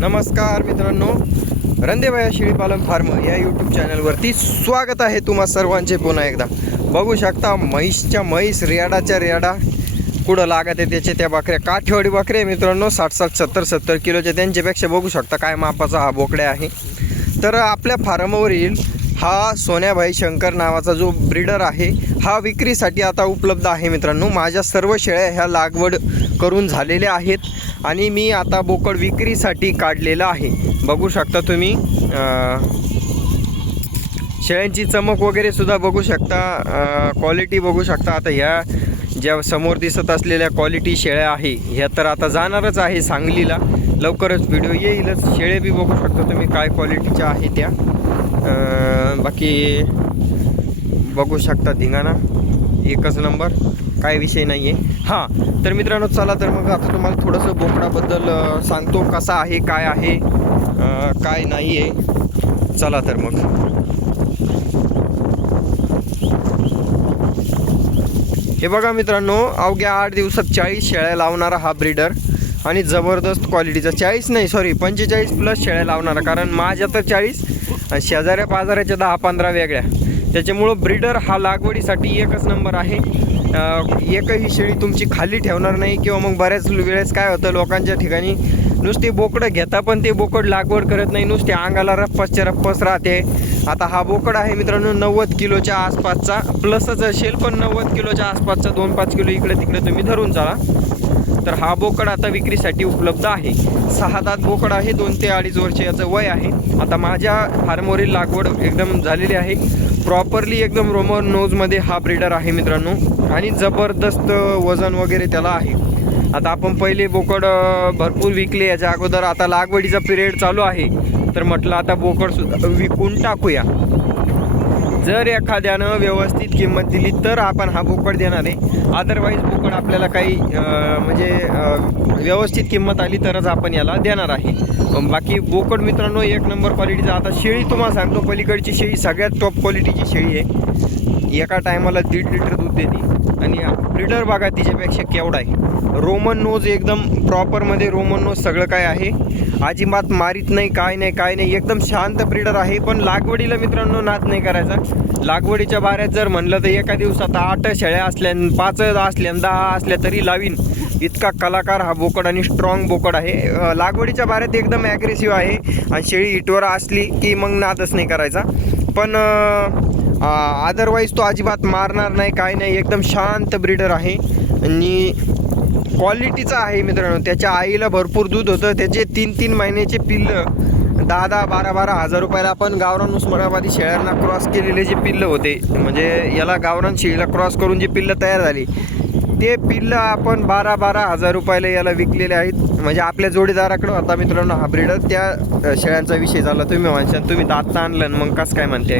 नमस्कार मित्रांनो. रंदेबाया शेळीपालन फार्म या यूट्यूब चॅनलवरती स्वागत आहे तुम्हा सर्वांचे पुन्हा एकदा. बघू शकता म्हैसच्या म्हैस रेडाच्या रेडा. कुठं लागत आहे त्याचे त्या बकऱ्या? काठेवाडी बकऱ्या मित्रांनो साठ साठ सत्तर सत्तर किलोच्या त्यांच्यापेक्षा बघू शकता काय मापाचा हा बोकड्या आहे. तर आपल्या फार्मवरील हा सोन्याभाई शंकर नावाचा जो ब्रीडर आहे हा विक्रीसाठी आता उपलब्ध आहे मित्रांनो. माझ्या सर्व शेळ्या ह्या लागवड करून झालेल्या आहेत आणि मी आता बोकड विक्रीसाठी काढलेला आहे. बघू शकता तुम्ही शेळ्यांची चमक वगैरे सुद्धा बघू शकता क्वालिटी बघू शकता. आता ह्या ज्या समोर दिसत असलेल्या क्वालिटी शेळ्या आहे ह्या तर आता जाणारच आहे सांगलीला. लवकरच व्हिडिओ येईलच. शेळे बी बघू शकता तुम्ही काय क्वालिटीच्या आहे त्या. बाकी बघू शकता धिंगाणा. एकच नंबर काय विषय नाही आहे हां तर मित्रांनो चला तर मग आता तुम्हाला थोडंसं बोकडाबद्दल सांगतो कसा आहे काय आहे. काय नाही आहे चला तर मग. हे बघा मित्रांनो अवघ्या आठ दिवसात चाळीस शेळ्या लावणारा हा ब्रीडर आणि जबरदस्त क्वालिटीचा चाळीस नाही सॉरी पंचेचाळीस प्लस शेळ्या लावणारा. कारण माझ्या तर चाळीस आणि शेजाऱ्या पाजाऱ्याच्या दहा पंधरा वेगळ्या. त्याच्यामुळं ब्रीडर हा लागवडीसाठी एकच नंबर आहे. एकही शेळी तुमची खाली ठेवणार नाही किंवा मग बऱ्याच वेळेस काय होतं लोकांच्या ठिकाणी नुसते बोकडं घेता पण ते बोकड लागवड करत नाही नुसते अंगाला रप्पसच्या रप्पस राहते. आता हा बोकड आहे मित्रांनो नव्वद किलोच्या आसपासचा प्लसच असेल पण नव्वद किलोच्या आसपासचा दोन पाच किलो इकडे तिकडे तुम्ही धरून चाला. तर हा बोकड आता विक्रीसाठी उपलब्ध आहे. सहा दात बोकड आहे दोन ते अडीच वर्ष याचं वय आहे. आता माझ्या फार्मवरील लागवड एकदम झालेली आहे. प्रॉपरली एकदम रोमर नोजमध्ये हा ब्रीडर आहे मित्रांनो. आणि जबरदस्त वजन वगैरे त्याला आहे. आता आपण पहिले बोकड भरपूर विकले. याच्या अगोदर आता लागवडीचा पिरियड चालू आहे. तर म्हटलं आता बोकड सुद्धा विकून टाकूया. जर एखाद्यानं व्यवस्थित किंमत दिली तर आपण हा बोकड देणार आहे. अदरवाईज बोकड आपल्याला काही म्हणजे व्यवस्थित किंमत आली तरच आपण याला देणार आहे. बाकी बोकड मित्रांनो एक नंबर क्वालिटीचा. आता शेळी तुम्हाला सांगतो पलीकडची शेळी सगळ्यात टॉप क्वालिटीची शेळी आहे. एका टायमाला दीड लिटर दूध देते. आणि ब्रीडर बघा तिच्यापेक्षा केवढा आहे. रोमन नोज एकदम प्रॉपरमध्ये रोमन नोज सगळं काय आहे. अजिबात मारीत नाही काय नाही काय नाही. एकदम शांत ब्रीडर आहे पण लागवडीला मित्रांनो नाद नाही करायचा. लागवडीच्या बाऱ्यात जर म्हणलं तर एका दिवसात आठ शेळ्या असल्या पाच असल्या दहा असल्या तरी लावीन. इतका कलाकार हा बोकड आणि स्ट्रॉंग बोकड आहे. लागवडीच्या बाऱ्यात एकदम ॲग्रेसिव्ह आहे. आणि शेळी इटवर असली की मग नादच नाही करायचा. पण अदरवाईज तो अजिबात मारणार नाही काय नाही. एकदम शांत ब्रीडर आहे. आणि क्वालिटीचा आहे मित्रांनो. त्याच्या आईला भरपूर दूध होतं. त्याचे तीन तीन महिन्याचे पिल्लं दहा दहा बारा बारा हजार रुपयाला आपण गावरान उस्मानाबादी शेळ्यांना क्रॉस केलेले जे पिल्लं होते. म्हणजे याला गावरान शेळीला क्रॉस करून जे पिल्लं तयार झाली. ते पिल्लं आपण बारा बारा हजार रुपयाला याला विकलेले आहेत. म्हणजे आपल्या जोडीदाराकडं आता मित्रांनो हा ब्रीडर त्या शेळ्यांचा विषय झाला. तुम्ही म्हणशान तुम्ही दात आणलं आणि मग कसं काय म्हणते?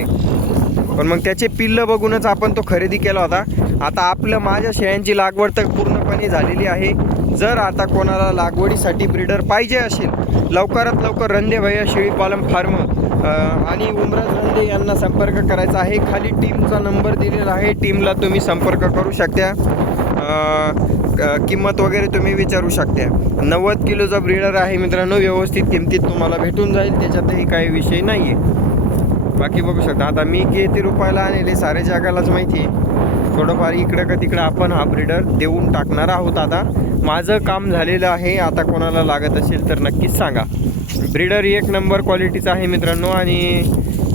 पण मग त्याचे पिल्लं बघूनच आपण तो खरेदी केला होता. आता आपलं माझ्या शेळ्यांची लागवड तर पूर्णपणे झालेली आहे. जर आता कोणाला लागवडीसाठी ब्रीडर पाहिजे असेल लवकरात लवकर रंदे भैया शेळीपालन फार्म आणि उमराज रंदे यांना संपर्क करायचा आहे. खाली टीमचा नंबर दिलेला आहे. टीमला तुम्ही संपर्क करू शकता. किंमत वगैरे तुम्ही विचारू शकता. नव्वद किलोचा ब्रीडर आहे मित्रांनो व्यवस्थित किमतीत तुम्हाला भेटून जाईल त्याच्यातही काही विषय नाही आहे बाकी बघू शकता. आता मी किती रुपयाला आणले सारे जगालाच माहिती आहे थोडंफार इकडं का तिकडं आपण हा ब्रीडर देऊन टाकणार आहोत आता. माझं काम झालेलं आहे आता कोणाला लागत असेल तर नक्कीच सांगा. ब्रीडर एक नंबर क्वालिटीचा आहे मित्रांनो आणि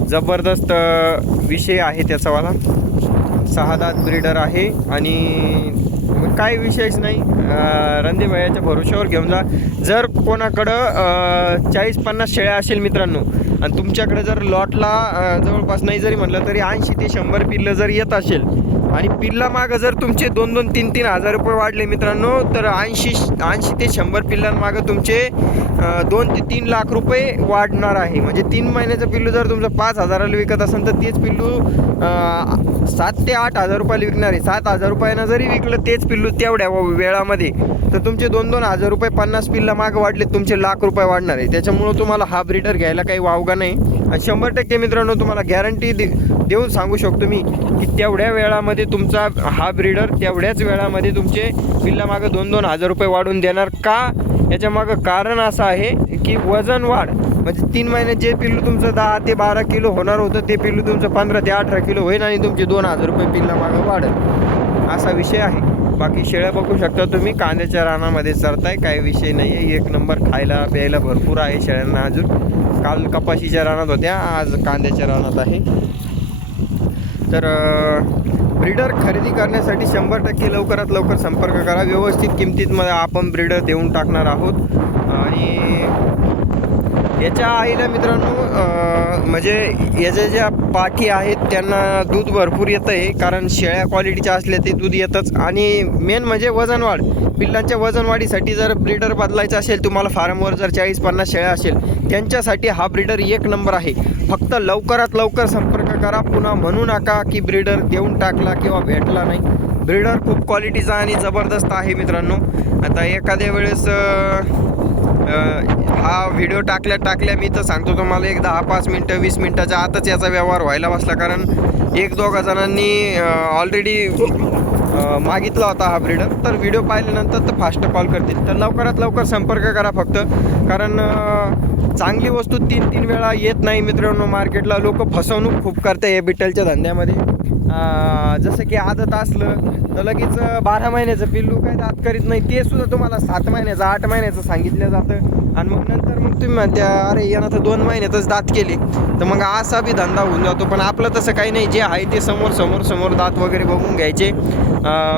जबरदस्त विषय आहे त्याचावाला सहा दात ब्रीडर आहे आणि काय विशेष नाही. रणदीप भैयाच्या भरोश्यावर घेऊन जा. जर कोणाकडं चाळीस पन्नास शेळ्या असेल मित्रांनो आणि तुमच्याकडे जर लॉटला जवळपास नाही जरी म्हटलं तरी ऐंशी ते शंभर पिल्लं जर येत असेल आणि पिल्ला मागं जर तुमचे दोन दोन तीन तीन हजार रुपये वाढले मित्रांनो तर ऐंशी ऐंशी ते शंभर पिल्लांमागं तुमचे दोन ते तीन लाख रुपये वाढणार आहे. म्हणजे तीन महिन्याचं पिल्लू जर तुमचं पाच हजाराला विकत असेल तर तेच पिल्लू सात ते आठ हजार रुपयाला विकणार आहे. सात हजार रुपयानं जरी विकलं तेच पिल्लू तेवढ्या वेळामध्ये. तर तुमचे दोन दोन हजार रुपये पन्नास पिल्ला मागं वाढले तुमचे लाख रुपये वाढणार आहे. त्याच्यामुळं तुम्हाला हा ब्रिडर घ्यायला काही वावगा नाही. आणि शंभर टक्के मित्रांनो तुम्हाला गॅरंटी दे देऊन सांगू शकतो मी की तेवढ्या वेळामध्ये तुमचा हा ब्रीडर तेवढ्याच वेळामध्ये तुमचे पिल्ला मागं दोन दोन हजार रुपये वाढून देणार का? याच्यामागं कारण असं आहे की वजन वाढ. म्हणजे तीन महिन्यात जे पिल्लू तुमचं दहा ते बारा किलो होणार होतं ते पिल्लू तुमचं पंधरा ते अठरा किलो होईल आणि तुमचे दोन हजार रुपये पिल्ला मागं वाढेल. असा विषय आहे. बाकी शेळ्या बघू शकता तुम्ही. कांद्याच्या रानामध्ये चरताय काही विषय नाही आहे एक नंबर खायला प्यायला भरपूर आहे शेळ्यांना अजून. काल कपाशीच्या रानात होत्या आज कांद्याच्या रानात आहे. तर ब्रीडर खरेदी करण्यासाठी शंभर टक्के लवकरात लवकर संपर्क करा. व्यवस्थित किमतीमध्ये आपण ब्रीडर देऊन टाकणार आहोत. आणि याच्या आईला मित्रांनो म्हणजे याच्या ज्या पाठी आहेत त्यांना दूध भरपूर येतं आहे कारण शेळ्या क्वालिटीच्या असल्या ते दूध येतंच. आणि मेन म्हणजे वजन वाढ पिल्लांच्या वजनवाढीसाठी जर ब्रीडर बदलायचा असेल तुम्हाला फार्मवर जर चाळीस पन्नास शेळ्या असेल त्यांच्यासाठी हा ब्रीडर एक नंबर आहे. फक्त लवकरात लवकर संपर्क करा पुन्हा म्हणू नका की ब्रीडर देऊन टाकला किंवा भेटला नाही. ब्रीडर खूप क्वालिटीचा आणि जबरदस्त आहे मित्रांनो. आता एखाद्या वेळेस हा व्हिडिओ टाकल्या टाकल्या मी तर सांगतो तुम्हाला एक दहा पाच मिनटं वीस मिनटाच्या आतच याचा व्यवहार व्हायला बसला. कारण एक दोघा जणांनी ऑलरेडी मागितला होता हा ब्रीडर तर व्हिडिओ पाहिल्यानंतर तर फास्ट कॉल करतील. तर लवकरात लवकर संपर्क करा फक्त. कारण चांगली वस्तू तीन तीन वेळा येत नाही मित्रांनो मार्केटला. लोक फसवणूक खूप करते या बिटलच्या धंद्यामध्ये. जसं की आदत असलं तर लगेच बारा महिन्याचं पिल्लू काय दात करीत नाही. ते सुद्धा तुम्हाला सात महिन्याचं आठ महिन्याचं सांगितलं जातं. आणि मग नंतर मग तुम्ही म्हणते अरे यानं तर दोन महिन्यातच दात केले. तर मग असा बी धंदा होऊन जातो. पण आपलं तसं काही नाही. जे आहे ते समोर समोर समोर दात वगैरे बघून घ्यायचे.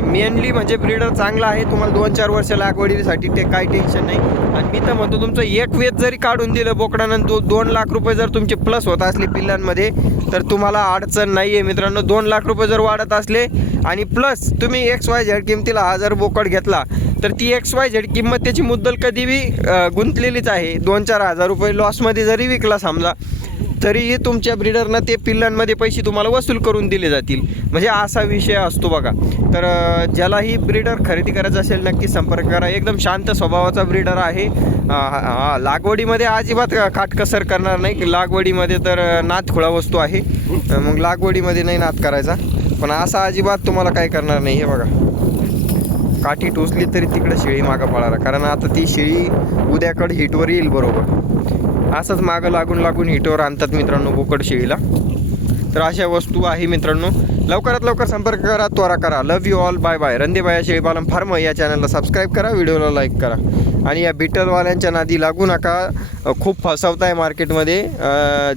मेनली म्हणजे ब्रीडर चांगला आहे. तुम्हाला दोन चार वर्ष लागवडीसाठी ते काही टेन्शन नाही. आणि मी तर म्हणतो तुमचं एक वेत जरी काढून दिलं बोकडानं दो दोन लाख रुपये जर तुमचे प्लस होत असले पिल्लांमध्ये तर तुम्हाला अडचण नाही आहे मित्रांनो. दोन लाख लाख रुपये जर वाढत असले आणि प्लस तुम्ही एक्स वाय झेड किमतीला हा जर बोकड घेतला तर ती एक्स वाय झेड किंमत त्याची मुद्दल कधी बी गुंतलेलीच आहे. दोन चार हजार रुपये लॉसमध्ये जरी विकला समजा तरीही तुमच्या ब्रीडरनं ते पिल्लांमध्ये पैसे तुम्हाला वसूल करून दिले जातील. म्हणजे असा विषय असतो बघा. तर ज्यालाही ब्रीडर खरेदी करायचा असेल नक्की संपर्क करा. एकदम शांत स्वभावाचा ब्रीडर आहे. हा- हा, लागवडीमध्ये अजिबात काटकसर करणार नाही. लागवडीमध्ये तर अं, नादखुळा वस्तू आहे. मग लागवडीमध्ये नाही नाद करायचा. पण असा अजिबात तुम्हाला काय करणार नाही. हे बघा. काठी टोचली तरी तिकडं शेळी मागं पळाला. कारण आता ती शेळी उद्याकडे हिटवर येईल बरोबर. असंच मागं लागून लागून हिटवर आणतात मित्रांनो बोकड शेळीला. तर अशा वस्तू आहे मित्रांनो. लवकरात लवकर संपर्क करा त्वरा करा. Love you all bye bye रंदेबाया शेळीपालन फार्म या चॅनलला सबस्क्राईब करा व्हिडिओला लाईक करा. आणि या बिटलवाल्यांच्या नादी लागू नका. खूप खूप फसवताय मार्केटमध्ये.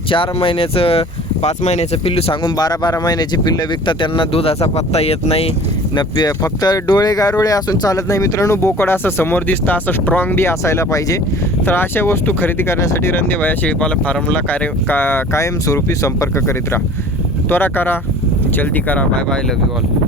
चार महिन्याचं पाच महिन्याचं पिल्लू सांगून बारा बारा महिन्याची पिल्लं विकतात. त्यांना दुधाचा पत्ता येत नाही. न फक्त डोळे गारोळे असून चालत नाही मित्रांनो. बोकड असं समोर दिसतं असं स्ट्रॉंग बी असायला पाहिजे. तर अशा वस्तू खरेदी करण्यासाठी रंदेबाया शेळीपालन फार्मला कार्य का कायमस्वरूपी संपर्क करीत राहा. त्वरा करा. जल्दी करा. Bye bye. Love you all